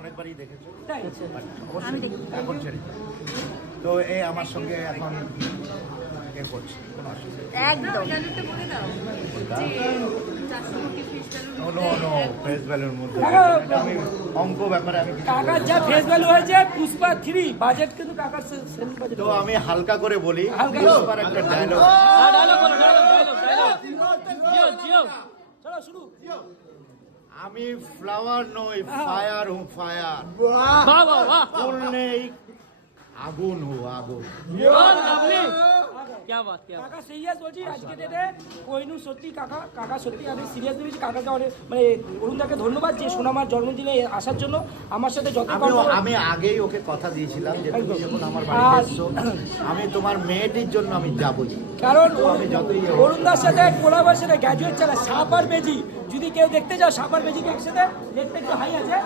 অনেকবারই দেখেছো, আমি দেখি। এখন ছেড়ে তো এই আমার সঙ্গে এখন এ করছে কোনো অসুবিধা একদম ফেস ভ্যালুর মধ্যে এটা আমি অঙ্ক ব্যাপারে আমি কিছু কাকার যা ফেস ভ্যালু হয়েছে পুষ্পা 3 বাজেট কিন্তু কাকার সেম বাজেট। তো আমি হালকা করে বলি, হালকা পুষ্পার একটা ডায়লগ। চলো শুরু। আমি ফ্লাওয়ার নই, ফায়ার হুঁ ফায়ার, ফুল নেই, আগুন হো আগুন। কাকা সিরিয়াস বলছি আজকে ডেটে কোহিনূর সত্যি কাকা সত্যি আমি সিরিয়াস বলছি। কাকাকে অনেক মানে অরুণদাকে ধন্যবাদ যে সোনামার জন্মদিনে আসার জন্য আমার সাথে যত আমি আগেই ওকে কথা দিয়েছিলাম যে তুমি যখন আমার বাড়িতে এসছো আমি তোমার মেয়েটির জন্য আমি যাবই, কারণ আমি যতই অরুণদার সাথে কোলাবরেশনে গ্র্যাজুয়েট ছাড়া সাপ আর বেজি যদি কেউ দেখতে যাও সাপ আর বেজিকে একসাথে দেখতে একটু হাই আছে।